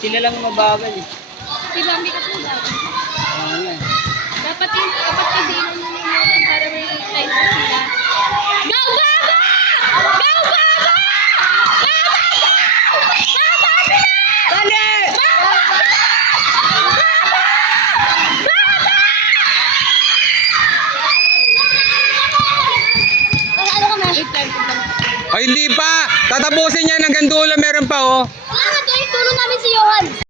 Sila lang mababal eh. Si Bambi kasi bagal. Oo nga. Dapat kasi yun ang nangyayari para may time ko sila. Go, Baba! Go, Baba! Dali! Ano ka na? Wait lang. Ay, hindi pa. Tatapusin niya hanggang dulo. Meron pa, oh. Wala nga to, itulong namin si Johan.